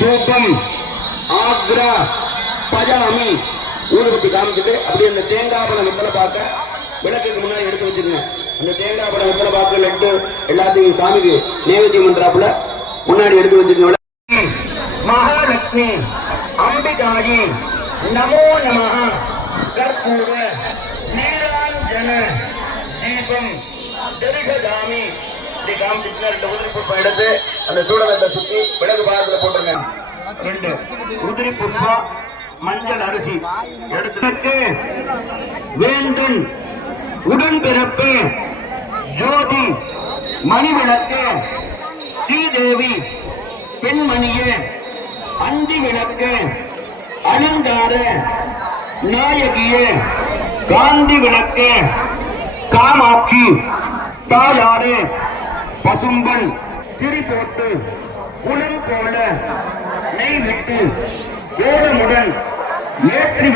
தூபம் ஆக்ரா பஜாமி ஊதுபத்தி காமிச்சிட்டு அப்படியே அந்த தேங்காய் பழம் வெத்தலை பார்க்க விளக்குக்கு முன்னாடி எடுத்து வச்சிருங்க. அந்த தேங்காய் பழம் வெத்தலை பார்க்க லட்டு எல்லாத்தையும் சாமிக்கு நைவேத்தியம் பண்றாப்புல முன்னாடி எடுத்து வச்சிருக்க. மகாலட்சுமி அம்பிகாயி நமோ நமஹ கற்பூர நீராஞ்சன தீபம் தரிகதாமி இப்படி காமிச்சிட்டு 2 உதிரி புஷ்பம் எடுத்து அந்த சூடகத்தை சுத்தி விளக்கு பாகத்துல போட்டுருங்க. 2 உதிரி புஷ்பம் மஞ்சள் அரிசி எடுத்து வேந்தன் உடன்பிறப்பு ஜோதி மணிவிளக்கு ஸ்ரீதேவி பெண்மணியே அந்தி விளக்கு அலங்கார நாயகியே காந்தி விளக்கு காமாட்சி தாயாறு பசும்பல் திரி போட்டு குளம் போல நெய் விட்டு கோலமுடன் ஏற்றி